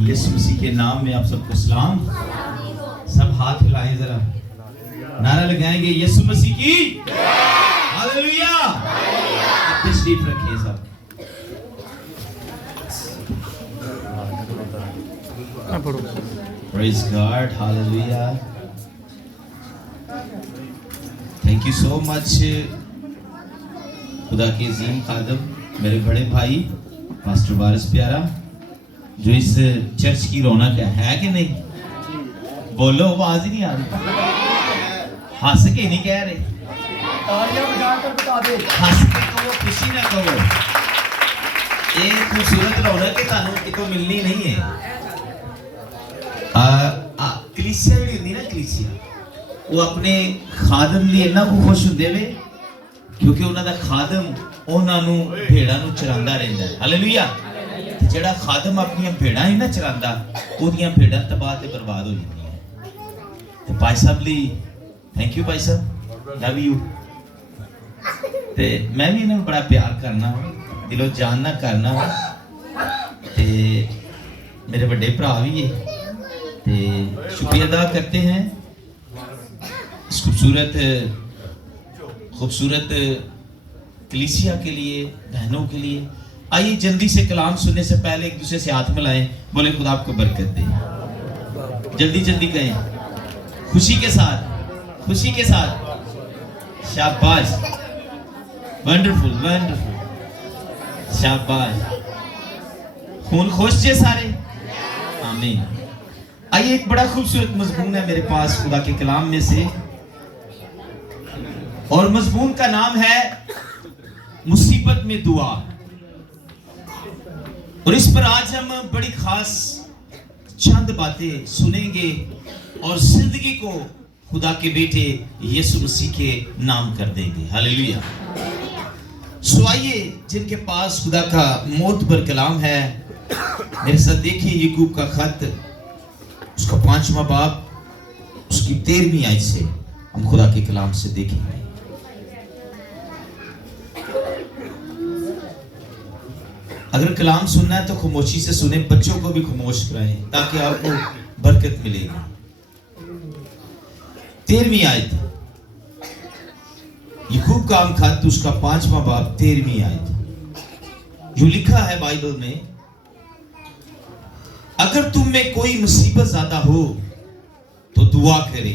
यीशु मसीह के नाम में आप सबको सलाम। सब हाथ हिलाएं जरा, नारा लगाएंगे यीशु मसीह की हालेलुया। तशरीफ रखिए सब। Praise God, hallelujah. Thank you so much खुदा के अजीम खादम मेरे बड़े भाई पास्टर वारिस प्यारा, जो इस चर्च की रौनक है कि नहीं? बोलो, आवाज ही नहीं आ रही। हंस के नहीं कह रहे, हंस के कहो, खुशी ना कहो। ये खूबसूरत रौनक है, तानू कितो मिलनी नहीं है। कलीसिया भी होती ना, कलीसिया वो अपने खादम लिए इन्ना को खुश होंदे वे क्योंकि उन्हां दा खादम उन्हां नू भेड़ां नू चरांदा रहिंदा है। हालेलुया। जेड़ा खादम अपनी भेड़ां ही ना चरांदा, ओदियां भेड़ां तबाह ते बर्बाद हो जांदियां। ते भाई साहब ली थैंक यू, भाई साहब लव यू। ते मैं भी इन्हां बड़ा प्यार करना, दिलों जान ना करना। ते मेरे बड़े भरा भी है, ते शुक्रिया अदा करते हैं इस खूबसूरत कलीसिया के लिए, बहनों के लिए। आइए जल्दी से कलाम सुनने से पहले एक दूसरे से हाथ मिलाएं, बोले खुदा आपको बरकत दे। जल्दी जल्दी कहें, खुशी के साथ, खुशी के साथ। शाबाश, वंडरफुल वंडरफुल, शाबाश। खून खुश जे सारे, आमीन। आइए, एक बड़ा खूबसूरत मजमून है मेरे पास खुदा के कलाम में से, और मजमून का नाम है मुसीबत में दुआ। और इस पर आज हम बड़ी खास चंद बातें सुनेंगे और जिंदगी को खुदा के बेटे यीशु मसीह के नाम कर देंगे। हालेलुया। सो आइए, जिनके पास खुदा का मौत पर कलाम है, मेरे साथ देखिए याकूब का खत, उसका 5वां बाब, उसकी 13वीं आयत से हम खुदा के कलाम से देखेंगे। अगर कलाम सुनना है तो खामोशी से सुने, बच्चों को भी खामोश कराएं ताकि आपको बरकत मिलेगी। 13वीं आयत, याकूब का खत, उसका 5वां बाब, 13वीं आयत। जो लिखा है बाइबल में, अगर तुम में कोई मुसीबत ज्यादा हो तो दुआ करे,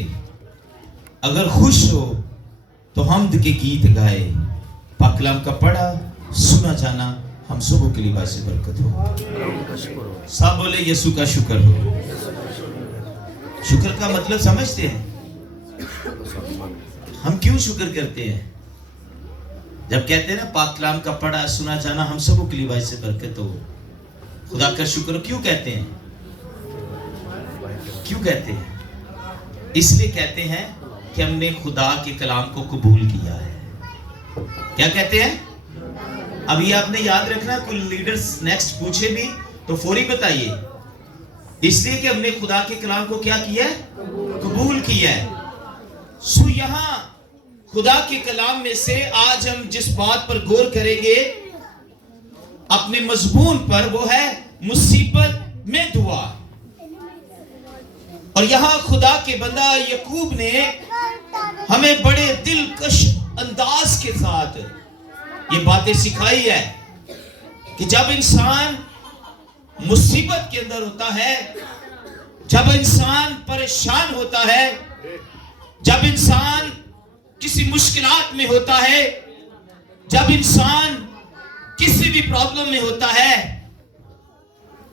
अगर खुश हो तो हमद के गीत गाए। पाक कलाम का पढ़ा सुना जाना हम सबों के लिए बायसे बरकत हो। सब बोले यीशु का शुक्र हो। शुक्र का मतलब समझते हैं? हम क्यों शुक्र करते हैं? जब कहते हैं ना पाक कलाम का पढ़ा सुना जाना हम सबों के लिए बायसे बरकत हो, खुदा का शुक्र क्यों कहते हैं? क्यों कहते हैं? इसलिए कहते हैं कि हमने खुदा के कलाम को कबूल किया है। क्या कहते हैं? अब ये आपने याद रखना, कोई लीडर्स नेक्स्ट पूछे भी तो फौरी बताइए, इसलिए कि हमने खुदा के कलाम को क्या किया है? कबूल किया है। सो यहां खुदा के कलाम में से आज हम जिस बात पर गौर करेंगे अपने मजमून पर, वो है मुसीबत में दुआ। और यहां खुदा के बंदा याकूब ने हमें बड़े दिलकश अंदाज के साथ ये बातें सिखाई है कि जब इंसान मुसीबत के अंदर होता है, जब इंसान परेशान होता है, जब इंसान किसी मुश्किलात में होता है, जब इंसान किसी भी प्रॉब्लम में होता है,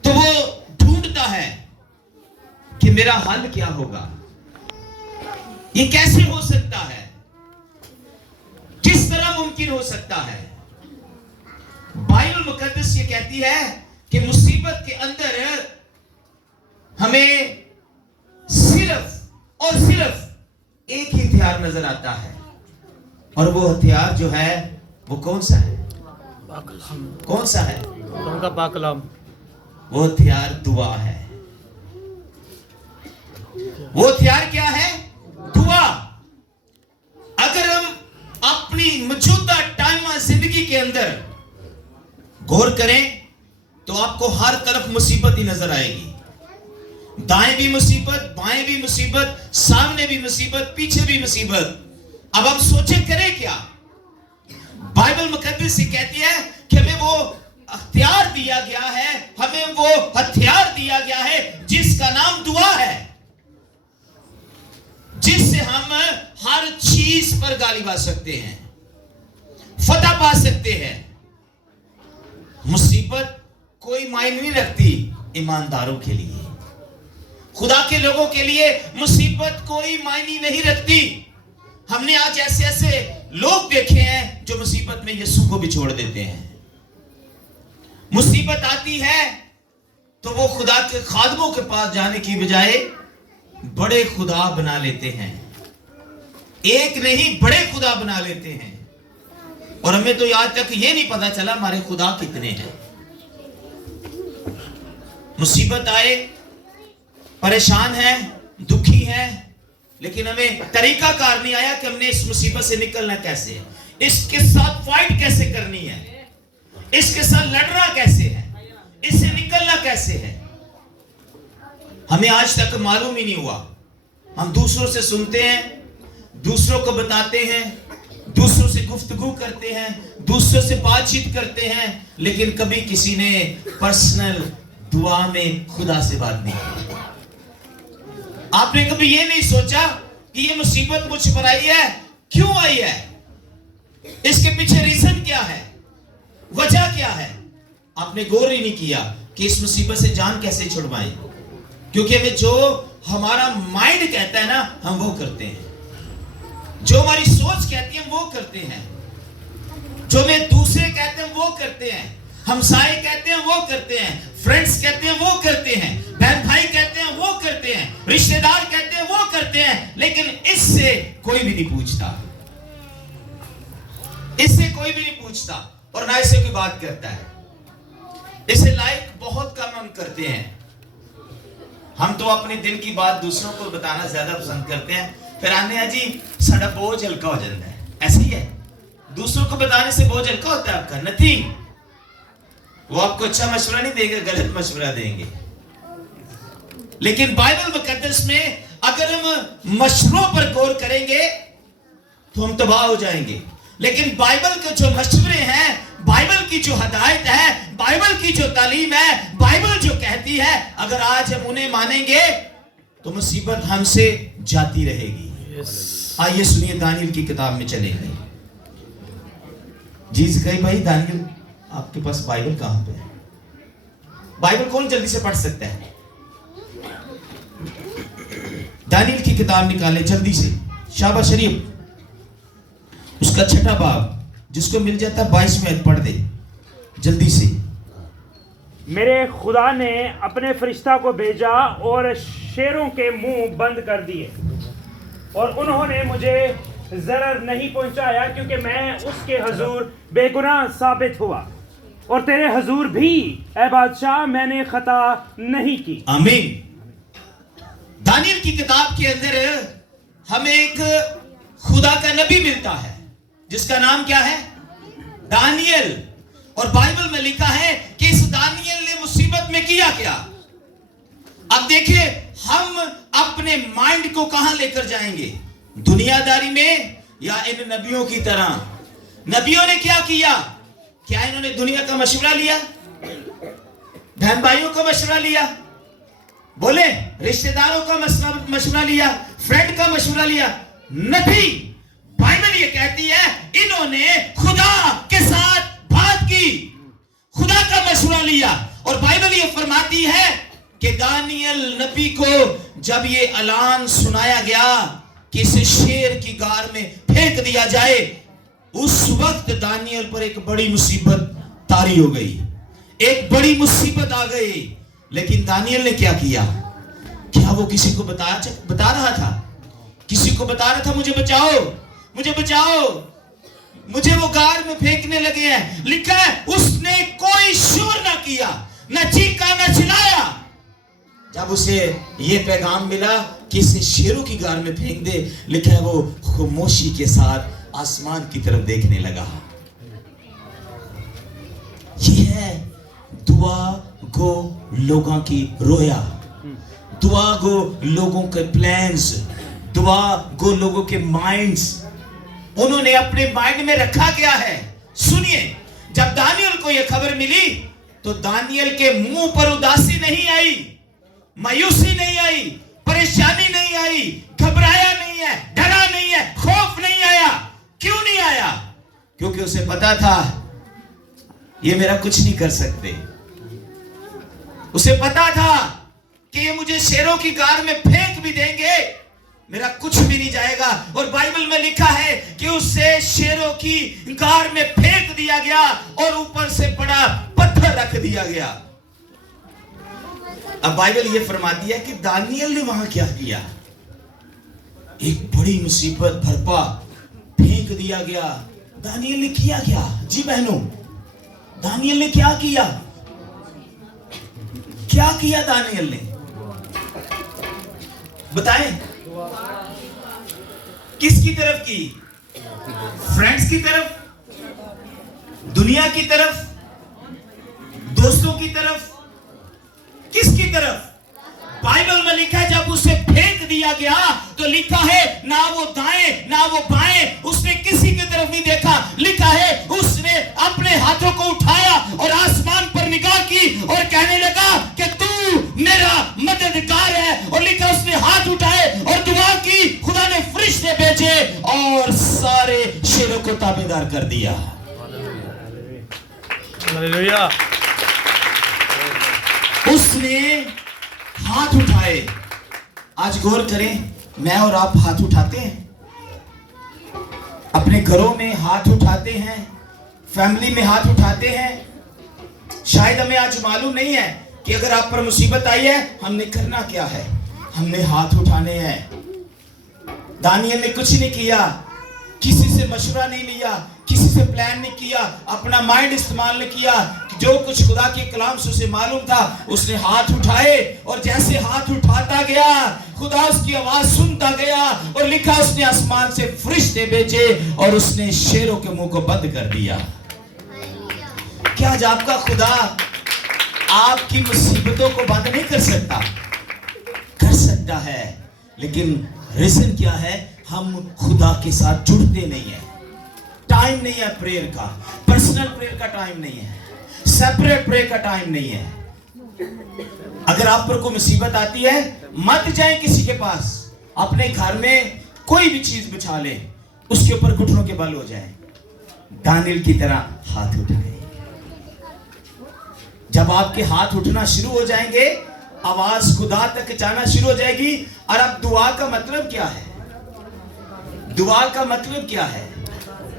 तो वो ढूंढता है कि मेरा हल क्या होगा, ये कैसे हो सकता है, किस तरह मुमकिन हो सकता है। बाइबल मुकद्दस ये कहती है कि मुसीबत के अंदर हमें सिर्फ और सिर्फ एक ही हथियार नजर आता है, और वो हथियार जो है वो कौन सा है? कौन सा है? उनका पाक कलाम। वो हथियार दुआ है। वो हथियार क्या है? दुआ। अगर हम अपनी मौजूदा टाइम जिंदगी के अंदर गौर करें तो आपको हर तरफ मुसीबत ही नजर आएगी। दाएं भी मुसीबत, बाएं भी मुसीबत, सामने भी मुसीबत, पीछे भी मुसीबत। अब हम सोचे करें क्या? बाइबल मुकद्दस से कहती है कि हमें वो अख्तियार दिया गया है, हमें वो हथियार दिया गया है जिसका नाम दुआ है, जिससे हम हर चीज पर गालिब आ सकते हैं, फतह पा सकते हैं। मुसीबत कोई मायने नहीं रखती ईमानदारों के लिए, खुदा के लोगों के लिए मुसीबत कोई मायने नहीं रखती। हमने आज ऐसे ऐसे लोग देखे हैं जो मुसीबत में यीशु को भी छोड़ देते हैं। मुसीबत आती है तो वो खुदा के खादमों के पास जाने की बजाय बड़े खुदा बना लेते हैं। एक नहीं बड़े खुदा बना लेते हैं, और हमें तो आज तक ये नहीं पता चला हमारे खुदा कितने हैं। मुसीबत आए, परेशान है, दुखी है, लेकिन हमें तरीकाकार नहीं आया कि हमने इस मुसीबत से निकलना कैसे है, इसके साथ फाइट कैसे करनी है, इसके साथ लड़ना कैसे है, इससे निकलना कैसे है। हमें आज तक मालूम ही नहीं हुआ। हम दूसरों से सुनते हैं, दूसरों को बताते हैं, दूसरों से गुफ्तगू करते हैं, दूसरों से बातचीत करते हैं, लेकिन कभी किसी ने पर्सनल दुआ में खुदा से बात नहीं की। आपने कभी ये नहीं सोचा कि ये मुसीबत मुझ पर आई है, क्यों आई है, इसके पीछे रीजन क्या है, वजह क्या है? आपने गौर ही नहीं किया कि इस मुसीबत से जान कैसे छुड़वाएं, क्योंकि हमें जो हमारा माइंड कहता है ना, हम वो करते हैं। जो हमारी सोच कहती है वो करते हैं, जो हमें दूसरे कहते हैं वो करते हैं, हमसाए कहते हैं वो करते हैं, फ्रेंड्स कहते हैं वो करते हैं, बहन भाई कहते हैं वो करते हैं, रिश्तेदार कहते हैं वो करते हैं, लेकिन इससे कोई भी नहीं पूछता, इससे कोई भी नहीं पूछता, और ना इससे कोई बात करता है। इसे लाइक बहुत कम हम करते हैं। हम तो अपने दिल की बात दूसरों को बताना ज्यादा पसंद करते हैं, फिर आने जी साड़ा बोझ हल्का हो जाता है। ऐसे ही है, दूसरों को बताने से बोझ हल्का होता है आपका? नथिंग। वो आपको अच्छा मशवरा नहीं देंगे, गलत मशवरा देंगे। लेकिन बाइबल मुकद्दस में अगर हम मशवरों पर गौर करेंगे तो हम तबाह हो जाएंगे। लेकिन बाइबल के जो मशवरे हैं, बाइबल की जो हदायत है, बाइबल की जो तालीम है, बाइबल जो कहती है, अगर आज हम उन्हें मानेंगे तो मुसीबत हमसे जाती रहेगी। आइए सुनिए, दानियल की किताब में चलेंगे। जीत गए भाई दानियल, आपके पास बाइबल कहां पे है? बाइबल कौन जल्दी से पढ़ सकता है? दानियल की किताब निकाले जल्दी से, शाबा शरीफ, उसका 6ठा बाब, जिसको मिल जाता 22वें पढ़ दे जल्दी से। मेरे खुदा ने अपने फरिश्ता को भेजा और शेरों के मुंह बंद कर दिए, और उन्होंने मुझे जरर नहीं पहुंचाया, क्योंकि मैं उसके हजूर बेगुनाह साबित हुआ, और तेरे हजूर भी ऐ बादशाह मैंने खता नहीं की। आमीन। दानियल की किताब के अंदर हमें एक खुदा का नबी मिलता है जिसका नाम क्या है? दानियल। और बाइबल में लिखा है कि इस दानियल ने मुसीबत में किया क्या। अब देखिए, हम अपने माइंड को कहां लेकर जाएंगे? दुनियादारी में या इन नबियों की तरह? नबियों ने क्या किया? क्या इन्होंने दुनिया का मशवरा लिया, बहन भाइयों का मशवरा लिया, बोले रिश्तेदारों का मशवरा लिया, फ्रेंड का मशवरा लिया? नहीं। बाइबल ये कहती है इन्होंने खुदा के साथ बात की, खुदा का मशवरा लिया। और बाइबल ये फरमाती है कि दानियल नबी को जब ये ऐलान सुनाया गया कि इसे शेर की गार में फेंक दिया जाए, उस वक्त दानियल पर एक बड़ी मुसीबत तारी हो गई, एक बड़ी मुसीबत आ गई। लेकिन दानियल ने क्या किया? क्या वो किसी को बता रहा था? किसी को बता रहा था मुझे बचाओ, मुझे बचाओ, मुझे वो गार में फेंकने लगे हैं? लिखा है उसने कोई शोर ना किया, ना चीखा, ना चिल्लाया। जब उसे ये पैगाम मिला कि इसे शेरों की गार में फेंक दे, लिखा है वो खामोशी के साथ आसमान की तरफ देखने लगा। ये है गो लोगों की रोया, दुआ गो लोगों के प्लान्स, दुआ गो लोगों के माइंड्स, उन्होंने अपने माइंड में रखा क्या है। सुनिए, जब दानियल को यह खबर मिली तो दानियल के मुंह पर उदासी नहीं आई, मायूसी नहीं आई, परेशानी नहीं आई, घबराया नहीं है, डरा नहीं है, खौफ नहीं आया। क्यों नहीं आया? क्योंकि उसे पता था ये मेरा कुछ नहीं कर सकते। उसे पता था कि ये मुझे शेरों की गार में फेंक भी देंगे, मेरा कुछ भी नहीं जाएगा। और बाइबल में लिखा है कि उसे शेरों की गार में फेंक दिया गया और ऊपर से बड़ा पत्थर रख दिया गया। अब बाइबल ये फरमाती है कि दानियल ने वहां क्या किया। एक बड़ी मुसीबत भरपा फेंक दिया गया। दानियल ने किया क्या? जी बहनों, दानियल ने क्या किया? क्या किया दानियल ने? बताएं। किसकी तरफ की? फ्रेंड्स की तरफ, दुनिया की तरफ, दोस्तों की तरफ, किसकी तरफ? बाइबल में लिखा है जब उसे फेंक दिया गया तो लिखा है ना वो दाएं ना वो बाएं, उसने किसी की तरफ नहीं देखा। लिखा है उसने अपने हाथों को उठाया और आसमान पर निगाह की और कहने लगा कि तू मेरा मददगार है। और लिखा उसने हाथ उठाए और दुआ की, खुदा ने फरिश्ते भेजे और सारे शेरों को ताबेदार कर दिया। हालेलुया। उसने हाथ उठाए। आज गौर करें, मैं और आप हाथ उठाते हैं, अपने घरों में हाथ उठाते हैं, फैमिली में हाथ उठाते हैं। शायद हमें आज मालूम नहीं है कि अगर आप पर मुसीबत आई है हमने करना क्या है। हमने हाथ उठाने हैं। दानियल ने कुछ नहीं किया, किसी से मशवरा नहीं लिया, किसी से प्लान नहीं किया, अपना माइंड इस्तेमाल नहीं किया। जो कुछ खुदा के कलाम से उसे मालूम था उसने हाथ उठाए और जैसे हाथ उठाता गया खुदा उसकी आवाज सुनता गया और लिखा उसने आसमान से फरिश्ते भेजे और उसने शेरों के मुंह को बंद कर दिया। क्या आज आपका खुदा आपकी मुसीबतों को बंद नहीं कर सकता? कर सकता है, लेकिन रीजन क्या है? हम खुदा के साथ जुड़ते नहीं है। टाइम नहीं है प्रेयर का, पर्सनल प्रेयर का टाइम नहीं है, सेपरेट प्रेयर का टाइम नहीं है। अगर आप पर कोई मुसीबत आती है मत जाएं किसी के पास, अपने घर में कोई भी चीज बिछा ले, उसके ऊपर घुटनों के बल हो जाए, दानियल की तरह हाथ उठाए। जब आपके हाथ उठना शुरू हो जाएंगे, आवाज खुदा तक जाना शुरू हो जाएगी। और अब दुआ का मतलब क्या है? दुआ का मतलब क्या है?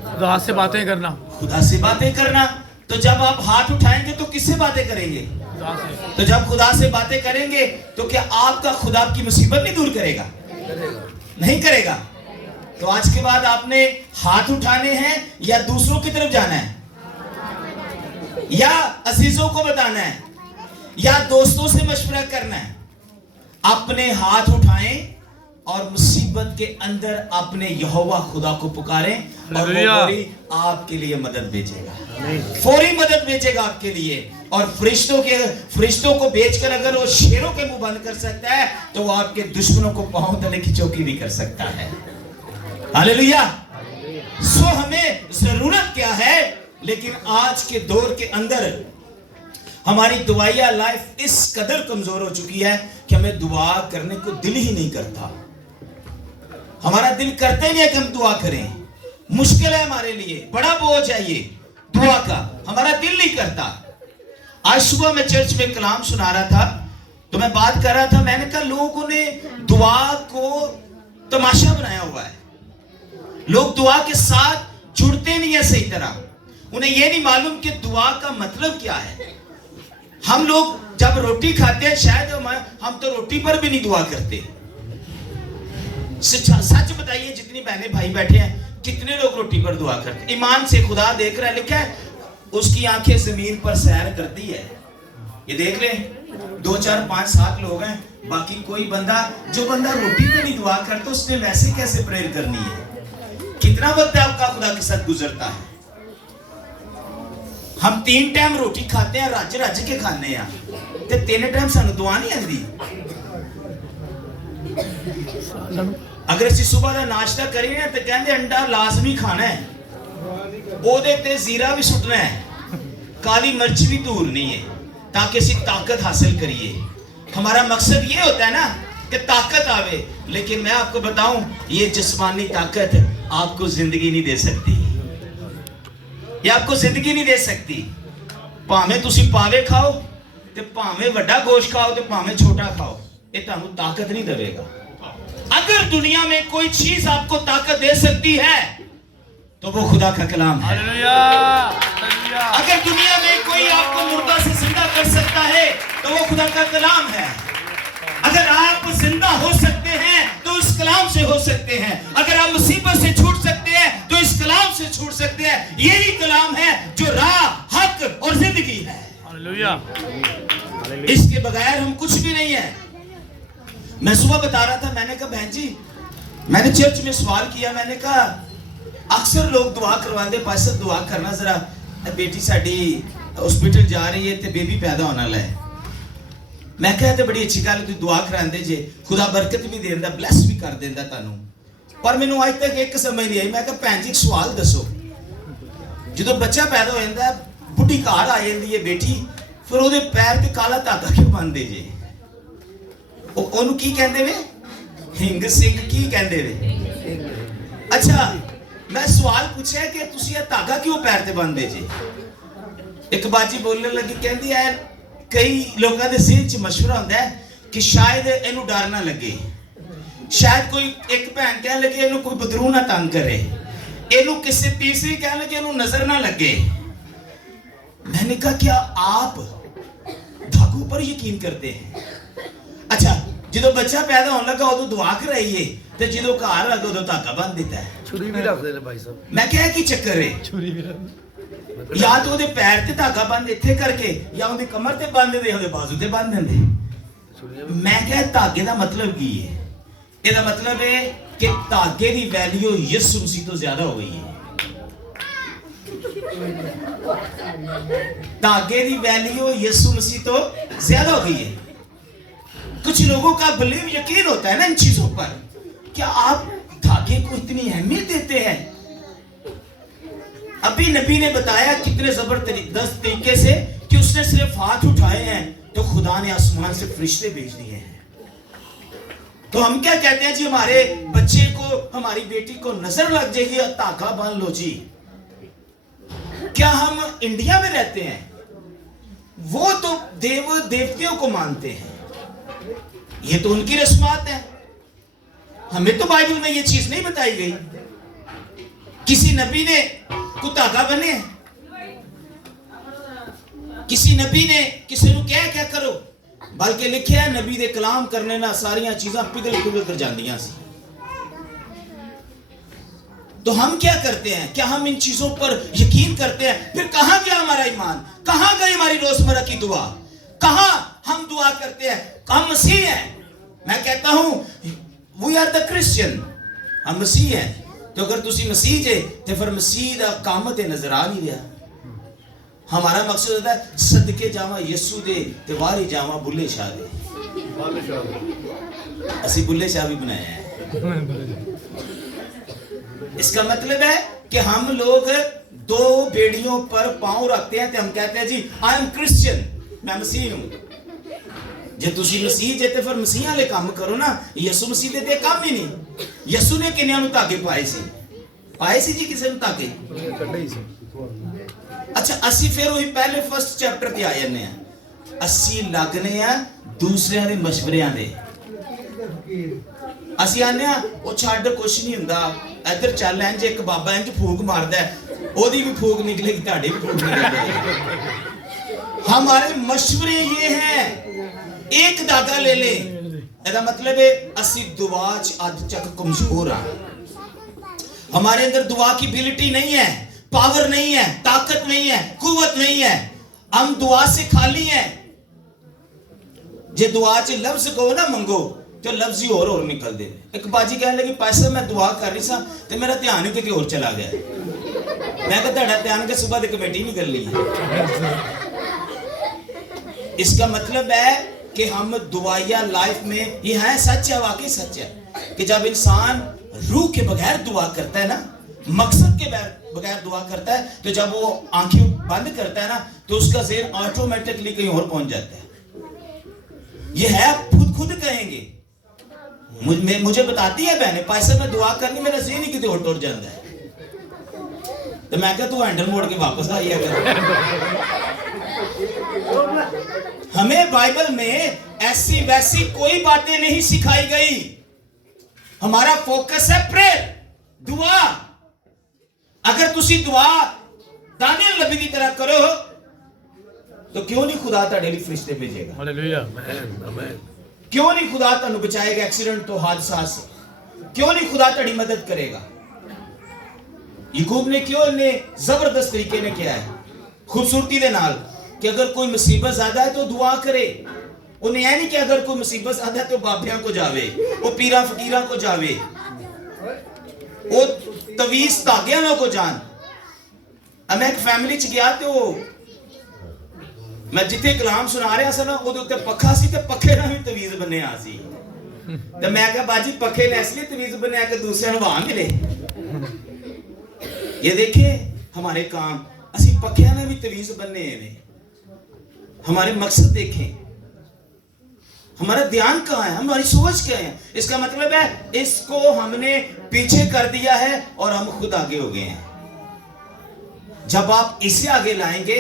खुदा से बातें करना। खुदा से बातें करना। तो जब आप हाथ उठाएंगे तो किससे बातें करेंगे? खुदा से। तो जब खुदा से बातें करेंगे तो क्या आपका खुदा आपकी मुसीबत नहीं दूर करेगा? नहीं करेगा। तो आज के बाद आपने हाथ उठाने हैं या दूसरों की तरफ जाना है, या अजीजों को बताना है, या दोस्तों से मशवरा करना है? अपने हाथ उठाएं और मुसीबत के अंदर अपने यहोवा खुदा को पुकारें और वो फौरी आपके लिए मदद भेजेगा, फौरी मदद भेजेगा आपके लिए। और फरिश्तों को भेजकर अगर वो शेरों के मुंह बंद कर सकता है तो वो आपके दुश्मनों को पांव तले की चौकी भी कर सकता है। हालेलुया। सो हमें जरूरत क्या है? लेकिन आज के दौर के अंदर हमारी दुआया लाइफ इस कदर कमजोर हो चुकी है कि हमें दुआ करने को दिल ही नहीं करता। हमारा दिल करते नहीं है कि हम दुआ करें, मुश्किल है हमारे लिए, बड़ा बोझ है ये दुआ का, हमारा दिल नहीं करता। आज सुबह मैं चर्च में कलाम सुना रहा था तो मैं बात कर रहा था, मैंने कहा लोगों ने दुआ को तमाशा बनाया हुआ है। लोग दुआ के साथ जुड़ते नहीं है सही तरह, उन्हें यह नहीं मालूम कि दुआ का मतलब क्या है। हम लोग जब रोटी खाते हैं शायद हम तो रोटी पर भी नहीं दुआ करते। सच बताइए, जितनी बहनें भाई बैठे हैं कितने लोग रोटी पर दुआ करते हैं? ईमान से खुदा देख रहा है, लिखा है उसकी आंखें जमीन पर सैर करती है। ये देख लें 2 4 5 7 लोग हैं, बाकी कोई बंदा, जो बंदा रोटी पर नहीं दुआ करता उसने वैसे कैसे प्रेयर करनी है? कितना वक्त आपका खुदा के साथ गुजरता है? हम 3 टाइम रोटी खाते हैं, रज रज के खाने हैं। ਤੇ 3 ਟਾਈਮ ਸਾਨੂੰ ਦੁਆ ਨਹੀਂ ਆਉਂਦੀ। ਅਗਰ ਅਸੀਂ ਸਵੇਰ ਦਾ ਨਾਸ਼ਤਾ ਕਰੀਏ ਨਾ ਤੇ ਕਹਿੰਦੇ ਅੰਡਾ ਲਾਜ਼ਮੀ ਖਾਣਾ ਹੈ, ਉਹਦੇ ਤੇ ਜ਼ੀਰਾ ਵੀ ਸੁੱਟਣਾ ਹੈ, काली मिर्च भी दूर नहीं है, ताकि इसी ताकत हासिल करिए। हमारा मकसद ये होता है ना कि ताकत आवे, लेकिन मैं आपको बताऊं ये जिस्मानी ताकत आपको जिंदगी नहीं दे सकती, ये आपको जिंदगी नहीं दे सकती। भावें तुसी पावे खाओ ते भावें वड्डा गोश्त खाओ ते भावें छोटा खाओ, ये तुहानू ताकत नहीं देगा। अगर दुनिया में कोई चीज आपको ताकत दे सकती है तो वो खुदा का कलाम है। अगर दुनिया में कोई आपको मुर्दा से जिंदा कर सकता है तो वो खुदा का कलाम है। अगर आप जिंदा हो सकते हैं तो इस कलाम से हो सकते हैं, अगर आप मुसीबत से छूट सकते हैं तो इस कलाम से छूट सकते हैं। यही कलाम है जो राह, हक और जिंदगी है। इसके बगैर हम कुछ भी नहीं है। मैं सुबह बता रहा था, मैंने कहा बहन जी, मैंने चर्च में सवाल किया, मैंने कहा अक्सर लोग दुआ करवाते, पास दुआ करना जरा, बेटी साडी हॉस्पिटल जा रही है ते बेबी पैदा होने वाला है। मैं कहा तो बड़ी अच्छी गल, तुम दुआ करांदे जे, खुदा बरकत भी देंदा, ब्लैस भी कर देंदा तानू। पर मैनू अज तक एक समझ नहीं आई। मैं कहा भैन जी एक सवाल दसो, जो बच्चा पैदा हो जाता है, बुढ़ी घर आ जाती है बेटी, फिर ਉਹਦੇ पैर ते काला धागा क्यों बांधे जे? ਉਹਨੂੰ ਕੀ ਕਹਿੰਦੇ ਵੇ? ਹਿੰਗ ਸਿੰਘ ਕੀ ਕਹਿੰਦੇ ਵੇ? अच्छा, मैं सवाल पूछा कि तुसी ये धागा क्यों पैर ते बांधे जे? एक बाजी बोलने लगी, कहती है कई लोगों के ज़हन च मशवरा होता है कि शायद इनू डर ना लगे, शायद कोई एक भैन कह लगे इनू कोई बदरू ना तंग करे, इनू किसी तीसरी कह लगे इनू नजर ना लगे। मैंने कहा क्या आप धागों पर यकीन करते हैं? अच्छा, जो बच्चा पैदा होने लगा उदो दुआ कराइए, ते जो घर आ गया उदो धागा बन देता है। छुरी भी रख दे भाई साहब। मैं क्या की चक्कर है? छुरी भी या तो ਉਹਦੇ ਪੈਰ ਤੇ ਧਾਗਾ ਬੰਨ ਇੱਥੇ ਕਰਕੇ, ਜਾਂ ਉਹਦੀ ਕਮਰ ਤੇ ਬੰਨ ਦਿੰਦੇ, ਉਹਦੇ ਬਾਜ਼ੂ ਤੇ ਬੰਨ ਦਿੰਦੇ। ਮੈਂ ਕਿਹਾ ਧਾਗੇ ਦਾ ਮਤਲਬ ਕੀ ਹੈ? ਇਹਦਾ ਮਤਲਬ ਹੈ ਕਿ ਧਾਗੇ ਦੀ ਵੈਲਿਊ ਯਿਸੂ ਮਸੀਹ ਤੋਂ ਜ਼ਿਆਦਾ ਹੋ ਗਈ ਹੈ। धागे की वैल्यू यीशु मसीह तो ज्यादा हो गई है। कुछ लोगों का बिलीव यकीन होता है ना इन चीजों पर, क्या आप धागे को इतनी अहमियत देते हैं? अभी नबी ने बताया कितने जबरदस्त तरीके से कि उसने सिर्फ हाथ उठाए हैं तो खुदा ने आसमान से फरिश्ते भेज दिए हैं। तो हम क्या कहते हैं जी, हमारे बच्चे को, हमारी बेटी को नजर लग जाएगी, धागा बांध लो जी। क्या हम इंडिया में रहते हैं? वो तो देव देवतियों को मानते हैं, ये तो उनकी रस्मात है। हमें तो बाइबल में ये चीज नहीं बताई गई। किसी नबी ने को धागा बने, किसी नबी ने किसी को क्या करो, बल्कि लिखे है नबी दे कलाम करने ना सारियां चीज़ां पिघल पिघल कर जांदियां सी। तो हम क्या करते हैं? क्या हम इन चीजों पर यकीन करते हैं? फिर कहां गया हमारा ईमान? कहां गई हमारी रोजमर्रा की दुआ? कहां हम दुआ करते हैं? हम मसीह हैं। मैं कहता हूं वी आर द क्रिश्चियन, हम मसीह हैं। तो अगर तुसी मसीह जे तो फिर मसीह दा काम ते नजर आ नहीं रहा। हमारा मकसद होता है सदके जावा यीशु दे ते वारी जावा बुल्ले शाह दे। असी बुल्ले शाह भी बनाया है। इसका मतलब है कि हम लोग दो बेड़ियों पर पांव रखते हैं तो हम कहते हैं जी आई एम क्रिश्चियन, मैं मसीह हूं। जे तुसी मसीह जे ते फिर मसीह वाले काम करो ना। यीशु मसीह दे ते काम ही नहीं। यीशु ने किन्नियां नु धागे पाए सी जी, किसे नु धागे कड्डे ही सी। अच्छा, असी फिर वही पहले फर्स्ट चैप्टर ते आ जन्ने आ। असी लगने आ दूसरियां दे मशवरियां दे। असी आने वो छड़ कुछ नहीं हुंदा, इधर चल इंज एक बाबा इंज फूक मारदा है, ओदी भी फूक निकलेगी, ताड़ी भी फूक निकलेगी। हमारे मशवरे ये हैं, एक धागा ले ले, इसका मतलब है असी दुआ च अज तक कमजोर हां। हमारे अंदर दुआ की एबिलिटी नहीं है, पावर नहीं है, ताकत नहीं है, कुव्वत नहीं है। हम दुआ से खाली हैं। जे दुआ च लफ्ज को ना मंगो तो लफ्ज ही और निकल दे। एक बाजी कहने लगी पैसे मैं दुआ कर रही सा तो मेरा ध्यान ही किते और चला गया। मैं कहा तुहाडा ध्यान के सुबह दी कमेटी नहीं करनी है। इसका मतलब है कि हम दुआया लाइफ में, ये है सच है, वाकई सच है कि जब इंसान रूह के बगैर दुआ करता है ना, मकसद के बगैर दुआ करता है, तो जब वो आंखें बंद करता है ना, तो उसका ज़हन ऑटोमेटिकली कहीं और पहुंच जाता है। ये है, आप खुद कहेंगे, मुझे बताती है बहने, पैसे में दुआ करनी, मेरा ज़हन ही कितने और जाता है। तो मैं क्या, तू हैंडल मोड़ के वापस आ गया कर। हमें बाइबल में ऐसी वैसी कोई बातें नहीं सिखाई गई। हमारा फोकस है प्रेयर, दुआ। अगर तुसी दुआ दानियल नबी की तरह करो तो क्यों नहीं खुदा तुहाडे लई फरिश्ते भेजेगा? हालेलुया। क्यों नहीं खुदा तुहानू बचाएगा एक्सीडेंट तो, हादसा से? क्यों नहीं खुदा तुहाडी मदद करेगा? याकूब ने क्यों ने जबरदस्त तरीके ने किया है, खूबसूरती दे नाल, कि अगर कोई मुसीबत ज्यादा है तो दुआ करे। उन्हें यह नहीं कि अगर कोई मुसीबत ज्यादा है तो बाबियां को जावे, वो पीरा फकीरा को जावे, वो तवीज धागियां को जान। मैं एक फैमिली च गया तो मैं जिथे कलाम सुना रहा था ना, ਉਹਦੇ ਉੱਤੇ पखा सी, ते पखे ਨਾਲ भी तवीज बनया सी। ਤੇ मैं कहा बाजी पखे ने इसलिए तवीज बनया कि दूसरे ਨੂੰ हवा मिले। ये देखें हमारे काम, असी पखिया ने भी तवीज बनने हैं। हमारे मकसद देखें, हमारा ध्यान कहाँ है, हमारी सोच क्या है। इसका मतलब है इसको हमने पीछे कर दिया है और हम खुद आगे हो गए हैं। जब आप इसे आगे लाएंगे,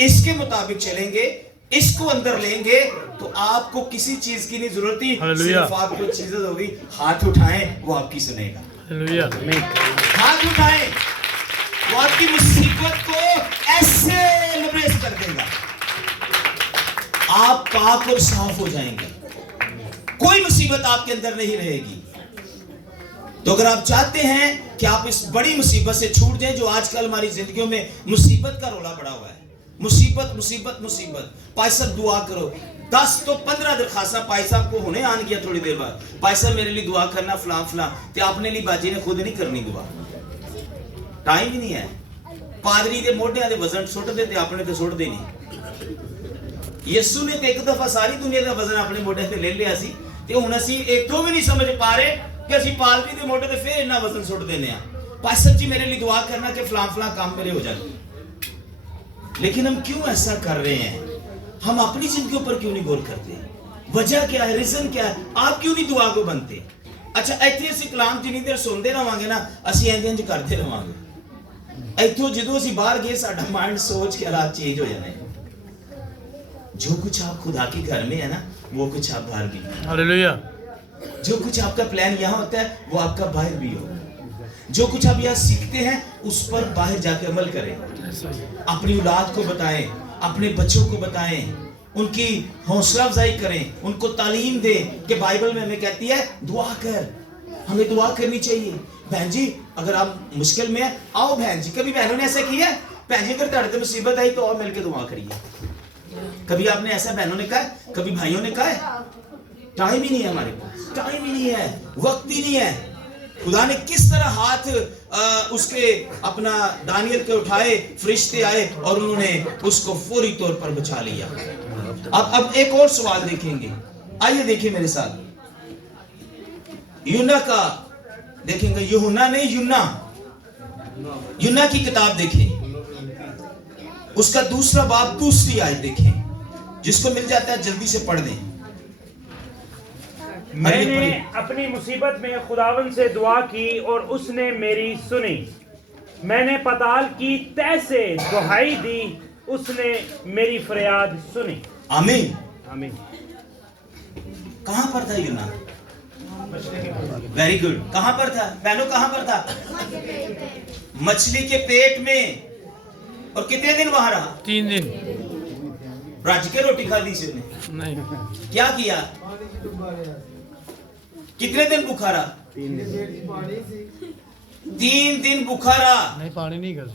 इसके मुताबिक चलेंगे, इसको अंदर लेंगे, तो आपको किसी चीज की नहीं जरूरत ही, सिर्फ आपको चीजें होगी। हाथ उठाएं, वो आपकी सुनेगा। हालेलुया। हाथ उठाएं, वो आपकी मुसीबत को ऐसे लबरेज कर देगा। आप पाक और साफ हो जाएंगे, कोई मुसीबत आपके अंदर नहीं रहेगी। तो अगर आप चाहते हैं कि आप इस बड़ी मुसीबत से छूट जाएं, जो आजकल हमारी जिंदगियों में मुसीबत का रोला पड़ा हुआ है, मुसीबत मुसीबत मुसीबत। भाई साहब दुआ करो, 10 तो 15 दरखास्तां भाई साहब को होने आन गया थोड़ी देर बाद, भाई साहब मेरे लिए दुआ करना फलां फलां, ते आपने लिए बाजी ने खुद नहीं करनी दुआ, टाइम ही नहीं है। पादरी दे मोढियां दे वजन सुट दे ते अपने ते सुट दे नहीं। यीशु ने ते एक दफा सारी दुनिया का वजन अपने मोढे ते ले लिया सी, ते हुण असीं इथों भी नहीं समझ पा रहे कि असीं पादरी दे मोढे ते फिर इन्ना वजन सुट देने आ। भाई साहब जी मेरे लिए दुआ करना कि फलां फलां काम मेरे हो जाए। लेकिन हम क्यों ऐसा कर रहे हैं? हम अपनी जिंदगी पर क्यों नहीं गौर करते? वजह क्या है, रीजन क्या है? आप क्यों नहीं दुआ को बनते? अच्छा इतने असीं कलाम जिन्नी देर सुनते रहांगे ना, असीं इंज करते रहांगे। इथों जदों असीं बाहर गए, साडा माइंड सोच के हालात चेंज हो जाने। जो कुछ आप खुदा के घर में है ना, वो कुछ आप बाहर भी। हालेलुया। जो कुछ आपका प्लान यहाँ होता है, वो आपका बाहर भी हो। जो कुछ आप यहाँ सीखते हैं, उस पर बाहर जाकर अमल करें। अपनी औलाद को बताएं, अपने बच्चों को बताएं, उनकी हौसला अफजाई करें, उनको तालीम दें कि बाइबल में हमें कहती है दुआ कर, हमें दुआ करनी चाहिए। बहन जी अगर आप मुश्किल में है, आओ बहन जी। कभी बहनों ने ऐसा किया? बहन जी अगर तुम्हारे मुसीबत आई तो आओ मिलकर दुआ करिए। कभी आपने ऐसा बहनों ने कहा, कभी भाइयों ने कहा? टाइम ही नहीं है हमारे पास, टाइम ही नहीं है, वक्त ही नहीं है। खुदा ने किस तरह हाथ उसके अपना दानियल के उठाए, फरिश्ते आए और उन्होंने उसको फौरी तौर पर बचा लिया। अब एक और सवाल देखेंगे, आइए देखिए मेरे साथ। यूना का देखेंगे, यूहन्ना नहीं यूना, यूना की किताब देखें, उसका दूसरा बाब दूसरी आयत देखें। जिसको मिल जाता है जल्दी से पढ़ दें। मैंने अपनी मुसीबत में खुदावन से दुआ की और उसने मेरी सुनी। मैंने पताल की तह से दुहाई दी, उसने मेरी फरियाद सुनी। आमीन आमीन। कहां पर था यूना? Very good. कहां पर था बहनों, कहां पर था? मछली के पेट में। और कितने दिन वहां रहा? 3 दिन। राज के रोटी खा ली से उसने? नहीं। क्या किया? कितने दिन भूखा रहा? 3 दिन भूखा रहा। नहीं पानी नहीं कर,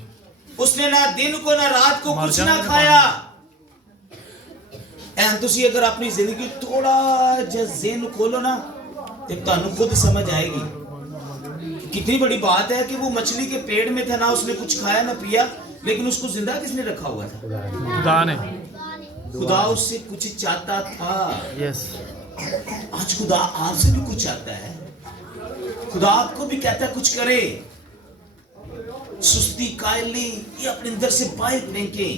उसने ना दिन को ना रात को कुछ ना खाया। तुसी अगर अपनी जिंदगी थोड़ा जिहा ज़हन खोलो ना, तो तुहानू खुद समझ आएगी कितनी बड़ी बात है कि वो मछली के पेट में था, ना उसने कुछ खाया ना पिया, लेकिन उसको जिंदा किसने रखा हुआ था? खुदा ने। खुदा उससे कुछ चाहता था। यस। आज खुदा आपसे भी कुछ चाहता है। खुदा आपको भी कहता है कुछ करे। सुस्ती कायली ये अपने अंदर से बाहर फेंके।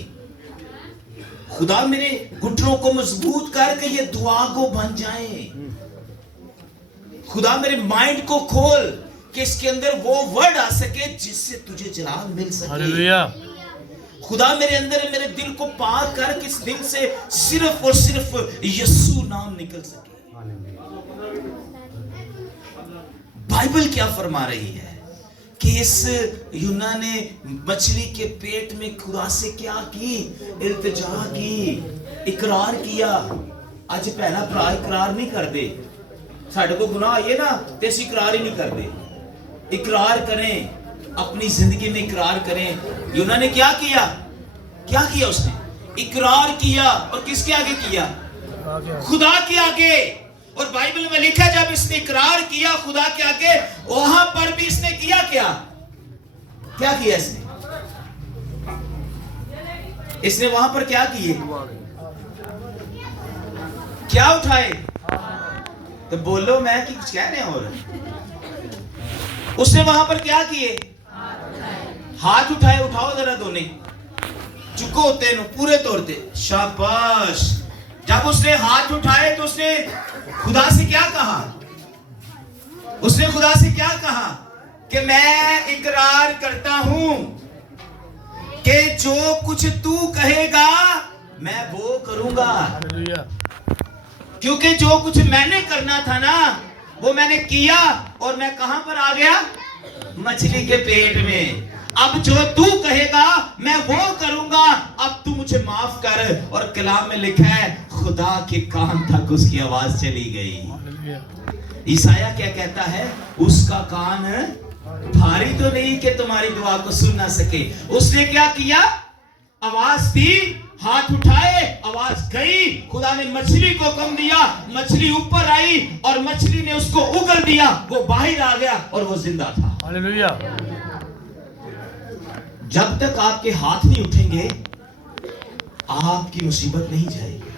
खुदा मेरे घुटनों को मजबूत करके ये दुआ को बन जाए। खुदा मेरे माइंड को खोल कि इसके अंदर वो वर्ड आ सके जिससे तुझे जलाल मिल सके। हालेलुया। खुदा मेरे अंदर मेरे दिल को पार कर कि इस दिल से सिर्फ और सिर्फ यीशु नाम निकल सके। बाइबल क्या फरमा रही है कि इस यूना ने मछली के पेट में खुदा से क्या की? इल्तिजा की, इकरार किया। आज पहला भरा इकरार नहीं करते। साढ़े को गुनाह आइए ना तो ऐसी इकरार ही नहीं करते। इकरार करें, अपनी जिंदगी में इकरार करें। यूना ने क्या किया? क्या किया उसने? इकरार किया। और किसके आगे किया? खुदा के आगे। और बाइबल में लिखा जब इसने इकरार किया खुदा के आगे, वहां पर भी इसने किया क्या? क्या किया इसने? इसने वहां पर क्या किए? क्या उठाए? तो बोलो, मैं कि कुछ कह रहे हैं। और उसने वहां पर क्या किए? हाथ उठाए। उठाओ जरा दोनों, चुको होते हैं पूरे तौर पे। शाबाश। जब उसने हाथ उठाए तो उसने खुदा से क्या कहा? उसने खुदा से क्या कहा कि मैं इकरार करता हूं कि जो कुछ तू कहेगा मैं वो करूंगा। हालेलुया। क्योंकि जो कुछ मैंने करना था ना वो मैंने किया। और मैं कहां पर आ गया? मछली के पेट में। अब जो तू कहेगा मैं वो करूंगा। अब तू मुझे माफ कर। और कलाम में लिखा है खुदा के कान तक उसकी आवाज चली गई। ईसाया क्या कहता है? उसका कान भारी तो नहीं कि तुम्हारी दुआ को सुन ना सके। उसने क्या किया? आवाज दी, हाथ उठाए, आवाज गई। खुदा ने मछली को हुक्म दिया, मछली ऊपर आई और मछली ने उसको उगल दिया। वो बाहर आ गया और वो जिंदा था। हालेलुया। जब तक आपके हाथ नहीं उठेंगे आपकी मुसीबत नहीं जाएगी।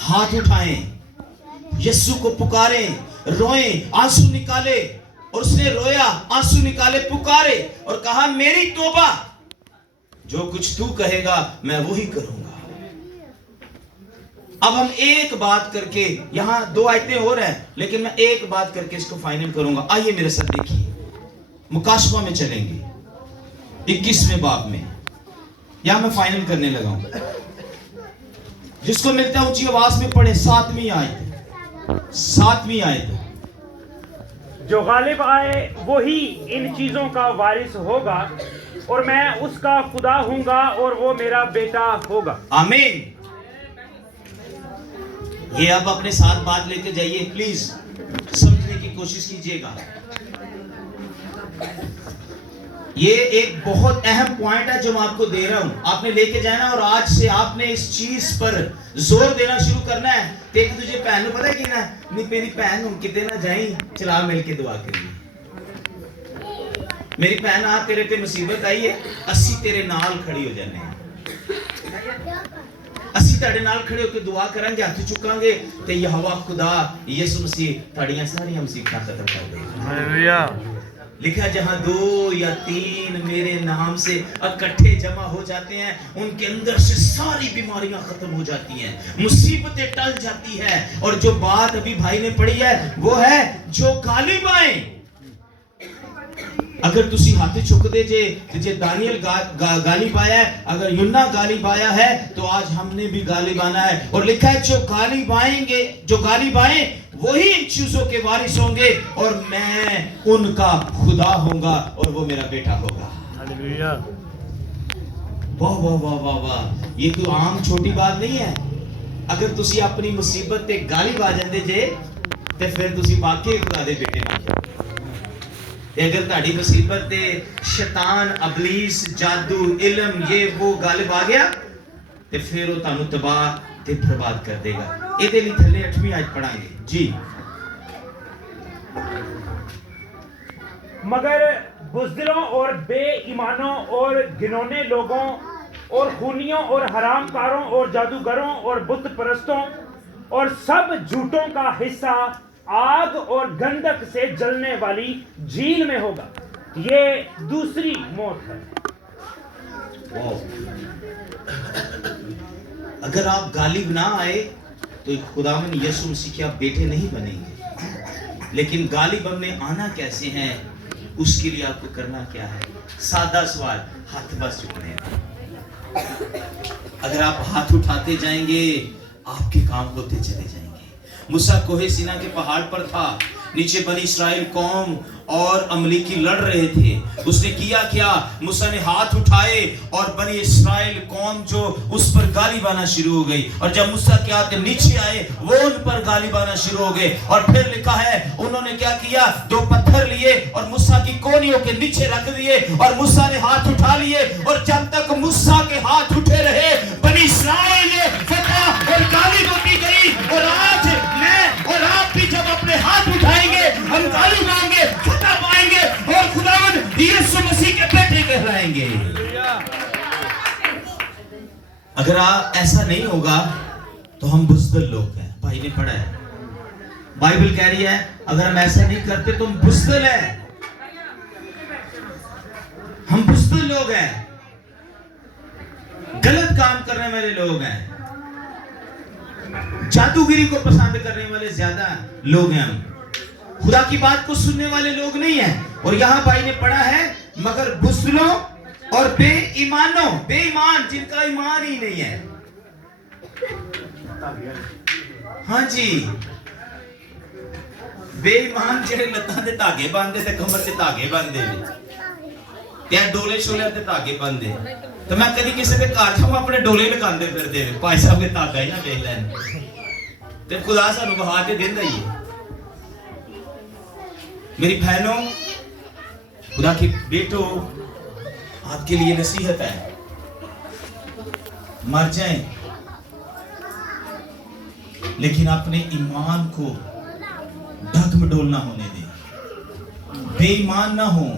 हाथ उठाएं, यीशु को पुकारें, रोएं, आंसू निकाले। और उसने रोया, आंसू निकाले, पुकारे और कहा मेरी तौबा, जो कुछ तू कहेगा मैं वही करूंगा। अब हम एक बात करके, यहां 2 आयतें और हैं लेकिन मैं एक बात करके इसको फाइनल करूंगा। आइए मेरे साथ देखिए, मुकाशवा में चलेंगे 21वें बाब में। यहां मैं फाइनल करने लगा हूं। जिसको मिलता है ऊंची आवाज में पढ़े 7वीं आयत। 7वीं आयत। जो गालिब आए वही इन चीजों का वारिस होगा और मैं उसका खुदा हूंगा और वो मेरा बेटा होगा। आमीन। ये अब अपने साथ बात लेके जाइए, प्लीज समझने की कोशिश कीजिएगा। ये एक बहुत अहम पॉइंट है जो मैं आपको दे रहा हूं। आपने लेके जाना और आज से आपने इस चीज पर जोर देना शुरू करना है। एक तुझे भैन को पता है कि ना, नहीं मेरी भैन हूं किते ना जाई, चला मिलके दुआ करिए। मेरी भैन आ तेरे पे मुसीबत आई है, अस्सी तेरे नाल खड़ी हो जाने हैं। ਅਸੀਂ ਤੁਹਾਡੇ ਨਾਲ ਖੜੇ ਹੋ ਕੇ ਦੁਆ ਕਰਾਂਗੇ, ਹੱਥ ਚੁੱਕਾਂਗੇ ਤੇ ਯਹੋਵਾ ਖੁਦਾ ਯਿਸੂ ਮਸੀਹ ਤੁਹਾਡੀਆਂ ਸਾਰੀਆਂ ਮੁਸੀਬਤਾਂ ਖਤਮ ਕਰ ਦੇਗਾ। हालेलुया। लिखा जहां 2 या 3 मेरे नाम से इकट्ठे जमा हो जाते हैं उनके अंदर से सारी बीमारियां खत्म हो जाती हैं, मुसीबतें टल जाती है। और जो बात अभी भाई ने पढ़ी है वो है जो गालिब आए। अगर तुसी हाथ चुकते जे जे दानियल गालिब आया है, अगर यूना गालिब आया है तो आज हमने भी गालिब आना है। और लिखा है जो गालिब आएंगे, जो गालिब आए वही इन चीजों के वारिस होंगे और मैं उनका खुदा होऊंगा और वो मेरा बेटा होगा। हालेलुया। वाह वाह वाह वाह वाह। ये कोई आम छोटी बात नहीं है। अगर तुसी अपनी मुसीबत ते गालिब आ जांदे जे ते फिर तुसी वाकई खुदा दे बेटे बन जाओ। अगर ताड़ी मुसीबत ते शैतान, अबलीस, जादू, इल्म ये वो गालिब आ गया ते फिर वो तानू तबाह ते बर्बाद कर देगा। ਇਹਦੇ ਲਈ ਥੱਲੇ 8ਵੀਂ ਆਇਤ पढ़ाएंगे जी। मगर बुज़दिलों और बेईमानों और घिनौने लोगों और खूनियों और हरामकारों और जादूगरों और बुत परस्तों और सब झूठों का हिस्सा आग और गंधक से जलने वाली झील में होगा। ये दूसरी मौत है। अगर आप गालिब ना आए तो खुदावन यीशु मसीह के आप बेटे नहीं बनेंगे, लेकिन गालिब में आना कैसे हैं, उसके लिए आपको करना क्या है? सादा सवाल, हाथ बस चुकने हैं। अगर आप हाथ उठाते जाएंगे आपके काम होते चले जाएंगे। मूसा कोहे सीना के पहाड़ पर था, नीचे बनी इस्राएल कौम और अमलीकी लड़ रहे थे। उसने किया क्या? मूसा ने हाथ उठाए और बनी इस्राएल कौम जो उस पर गाली बाना शुरू हो गई, और जब मूसा के हाथ नीचे आए वो उन पर गाली बाना शुरू हो गए। और फिर लिखा है उन्होंने क्या किया? 2 पत्थर लिए और मूसा की कोहनियों के नीचे रख दिए और मूसा ने हाथ उठा लिए, और जब तक मूसा के हाथ उठे रहे बनी इस्राएल फतह और गाली होती गई। और आज मैं और आप भी जब अपने हाथ उठाएंगे हम गाली पाएंगे, फतह पाएंगे और खुदावंद यीशु मसीह के बेटे कहलाएंगे। अगर ऐसा नहीं होगा तो हम बुज़दिल लोग हैं। भाई ने पढ़ा है, बाइबल कह रही है अगर हम ऐसा नहीं करते तो हम बुज़दिल हैं। हम बुज़दिल लोग हैं, गलत काम करने वाले लोग हैं, जादूगिरी को पसंद करने वाले ज्यादा लोग हैं। हम खुदा की बात को सुनने वाले लोग नहीं हैं। और यहां भाई ने पढ़ा है मगर बुज़दिलों और बेईमानों, बेईमान जिनका ईमान ही नहीं है। हाँ जी, बेईमान जेड़े लत्तां दे धागे बांधे ते कमर ते धागे बांधे ते डोले शोले ते धागे बांधे। तो मैं कभी किसी के घर जाऊं अपने डोले लगांदे फिरदे भाई साहब के धागा ही ना देख लैन ते खुदा सानू बहा के देंदा ही है। मेरी बहनों, खुदा के बेटों, आपके लिए नसीहत है, मर जाएं लेकिन अपने ईमान को ढकमडोल ना होने दें, बेईमान ना हो,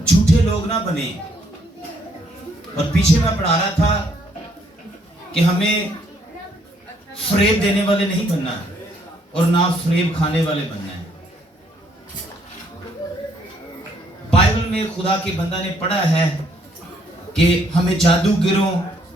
झूठे लोग ना बने। और पीछे मैं पढ़ा रहा था कि हमें फ्रेब देने वाले नहीं बनना और ना फ्रेब खाने वाले बनना है। बाइबल में खुदा के बंदा ने पढ़ा है कि हमें जादूगरों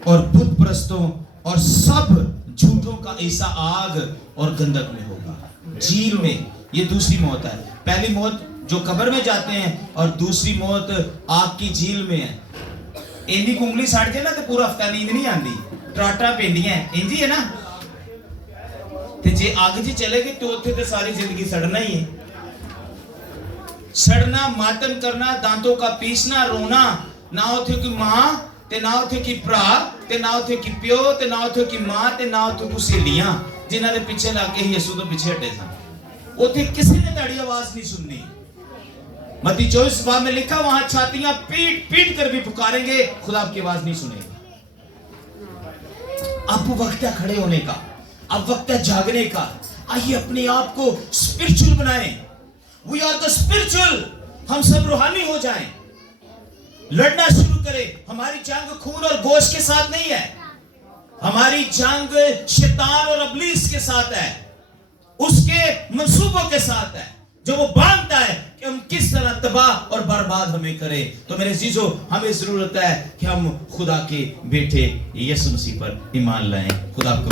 और बुत परस्तों और सब झूठों का ऐसा आग और गंधक में होगा, झील में। ये दूसरी मौत है। पहली मौत जो कब्र में जाते हैं और दूसरी मौत आग की झील में है। इंदी कुंगली सड़ जाए ना तो पूरा हफ्ता नींद नहीं आती, टराटा पेंडियां इंजी है ना। ते जे आग जी चलेगी तो उत्थे तो सारी जिंदगी सड़ना ही है। सड़ना, मातम करना, दांतों का पीसना, रोना, ना उथे की मां ते ना उथे की भरा ते ना उथे की प्यो ते ना उथे की मां ते ना उथे की सहेलियां जिन्हां दे पीछे लग के यीशु तो पीछे हटे सन। उथे किसी ने ताड़ी आवाज नहीं सुननी। मत्ती 24 में लिखा वहां छातियां पीट पीट कर भी पुकारेंगे, खुदा आपकी आवाज नहीं सुनेगा। अब वक्त है खड़े होने का, अब वक्त है जागने का। आइए अपने आप को स्पिरिचुअल बनाएं। We are the spiritual. हम सब रूहानी हो जाएं, लड़ना शुरू करें। हमारी जंग खून और गोश्त के साथ नहीं है, हमारी जंग शैतान और इब्लीस के साथ है, उसके मंसूबों के साथ है, जो वो बांधता है कि हम किस तरह तबाह और बर्बाद हमें करें। तो मेरे जीजो, हमें जरूरत है कि हम खुदा के बेटे यीशु मसीह पर ईमान लाएं। खुदा आपको